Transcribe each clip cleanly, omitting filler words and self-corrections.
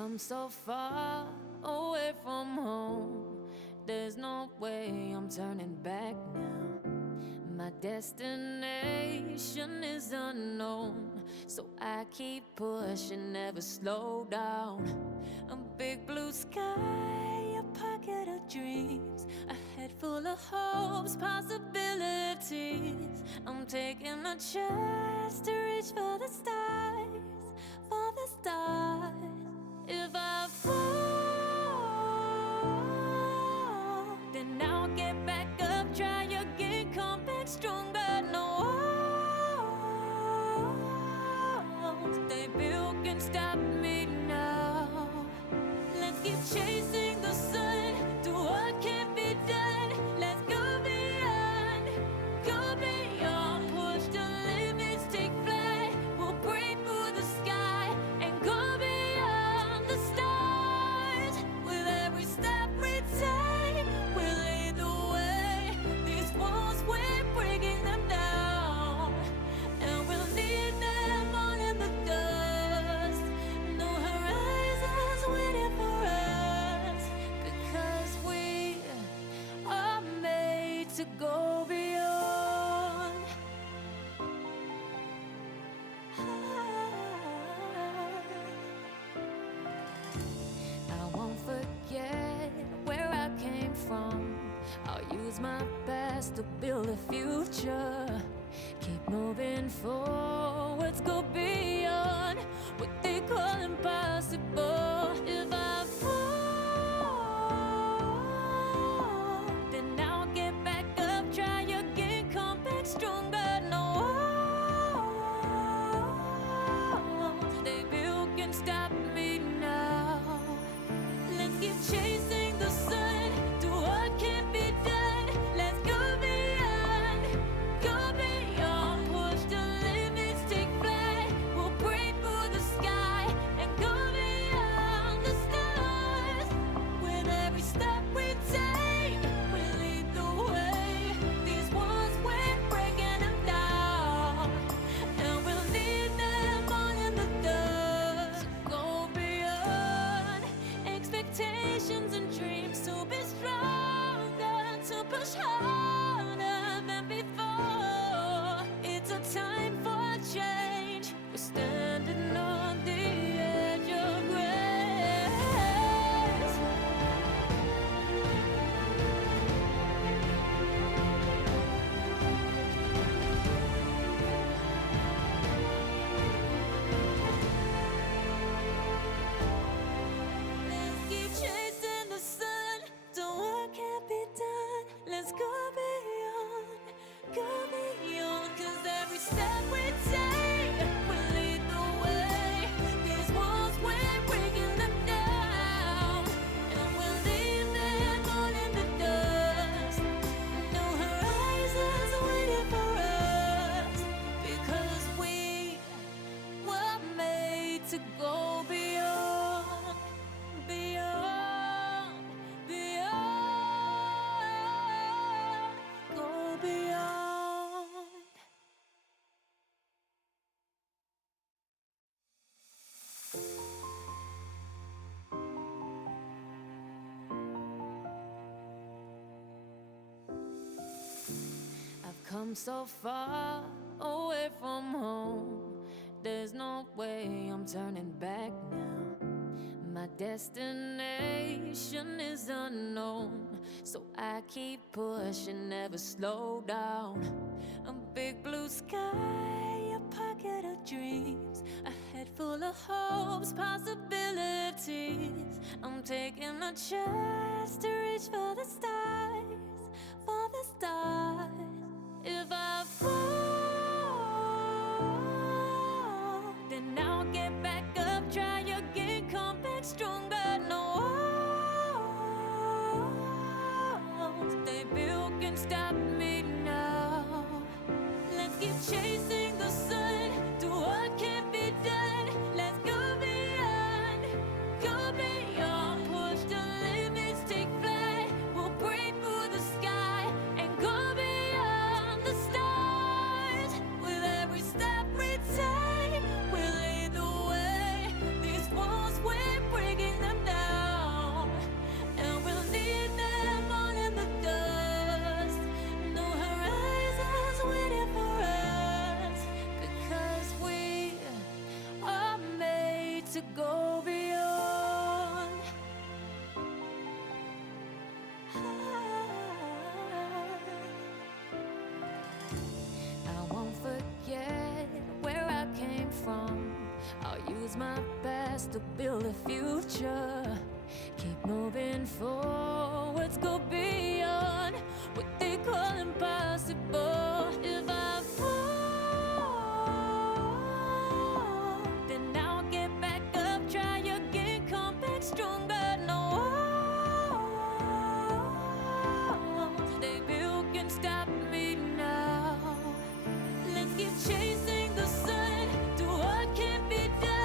come so far away from home. There's no way I'm turning back now. My destination is unknown, so I keep pushing, never slow down. A big blue sky, a pocket of dreams, a head full of hopes, possibilities. I'm taking a chance to reach for the stars, for the stars. If I fall, then I'll get back up, try again, come back stronger. No walls they built can stop me now. Let's keep chasing the sun, do what can't be done. Let's go beyond, push the limits, take flight. We'll break through the sky and go beyond the stars. With every step we take, we'll lead the way. These walls, we're breaking them down, and we'll leave them all in the dust. No horizons waiting for us, because we are made to go beyond. I won't forget where I came from. I'll use my best to build a future. Keep moving forwards, go beyond what they call impossible. If I fall, then I'll get back up, try again, come back stronger. No walls they built can stop me now. Let's keep chasing the sun, do what can't be done. Let's go beyond, push the limits, take flight. We'll break through the sky and go beyond the stars. With every step we take, we lead the way. These walls, we're breaking them down, and we'll leave them all in the dust. Go beyond expectations and dreams, to be stronger, to push harder than before. It's a time for change. We're standing on the edge of grace. Let's keep chasing the sun, do what can't be done. Let's go beyond, 'cause every step we take will lead the way. These walls, we're breaking them down, and we'll leave them all in the dust. No horizons waiting for us, because we were made to go beyond, beyond, go beyond. I've come so far away from home. There's no way I'm turning back now. My destination is unknown, so I keep pushing, never slow down. A big blue sky, a pocket of dreams, a head full of hopes, possibilities. I'm taking a chance to reach for the stars, for the stars. If I fall, then I'll get back up, try again, come back stronger. No walls they built can stop me now. Let's keep chasing the sun, do what can't be done. Let's go beyond, push the limits, take flight. We'll break my best to build a future. Keep moving forwards, go beyond what they call impossible. If I fall, then I'll get back up, try again, come back stronger. No walls they built can stop me now. Let's keep chasing the sun, do what can be done.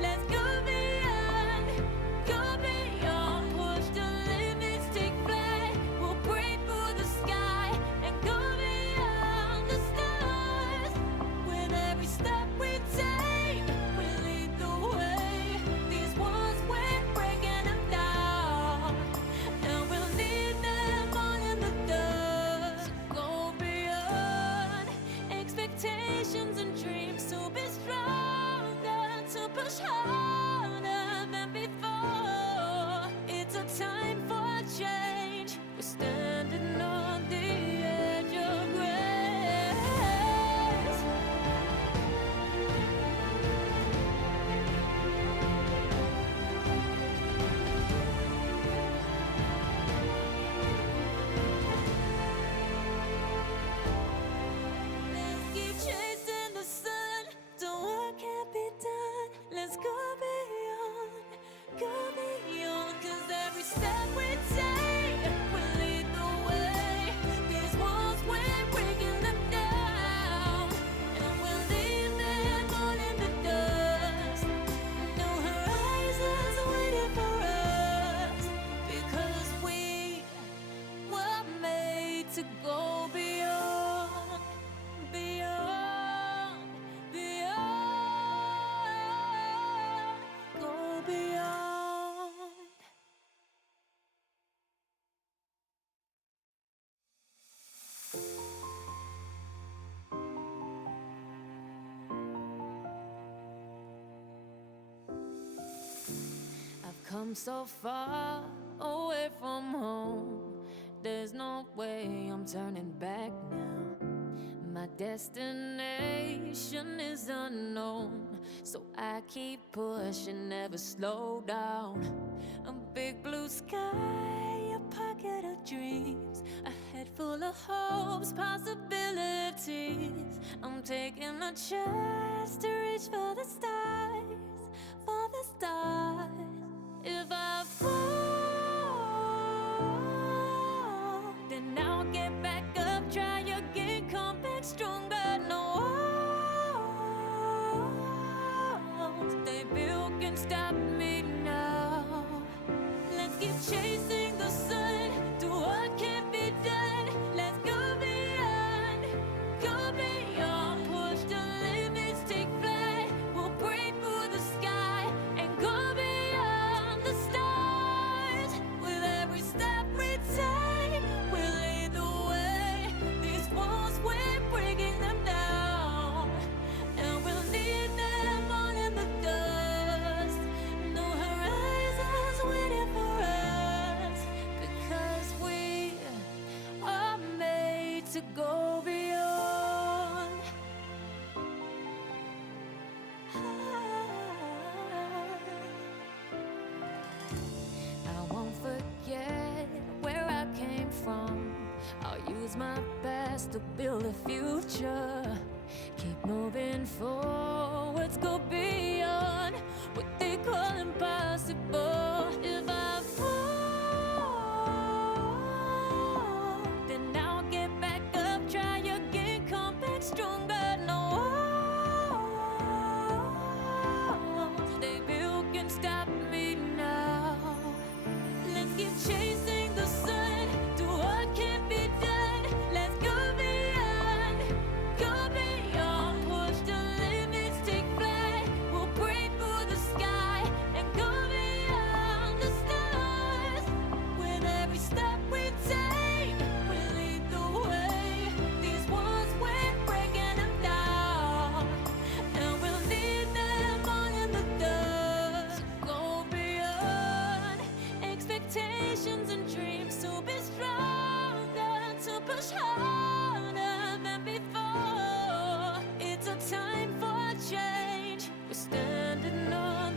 Let's go beyond, push the limits, take flight. We'll break through the sky and go beyond the stars. With every step we take, we lead the way. These walls we're breaking them down, and we'll lead them on in the dust. Go beyond expectations and dreams, to be stronger, to push harder than before. It's a time for change. We're standing on the edge of grace. Let's keep chasing the sun, do what can't be done. Let's go beyond, 'cause every step we take will lead the way. These walls we're breaking them down, and we'll leave them all in the dust. No horizons waiting for us, because we were made to go beyond, beyond, beyond, go beyond. I've come so far away from home. There's no way I'm turning back now. My destination is unknown, so I keep pushing, never slow down. A big blue sky, a pocket of dreams, a head full of hopes, possibilities. I'm taking a chance to reach for the stars, for the stars. If I fall, then I'll get back up, try again, come back stronger. No walls they built can stop me now. Let's keep chasing the sun, do what can be done. Let's go beyond, push the limits, take flight. We'll break through the sky and go beyond the stars. With every step we take, we'll lead the way. These walls we're breaking them down, and we'll leave them all in the dust. No horizons waiting for us, because we are made to go beyond. I won't forget where I came from. I'll use my best to build a future. Keep moving forwards, go beyond what they call impossible. If I fall, then I'll get back up, try again, come back stronger. No walls they built can stop me now. Let's keep chasing the sun, do what can be done. Let's go beyond, push the limits, take flight. We'll break through the sky and go beyond the stars. With every step we take, we lead the way. These walls we're breaking them down, and we'll leave them all in the dust. Go beyond expectations and dreams, to be stronger, to push harder than before. It's a time for change. We're standing on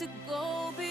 to go beyond.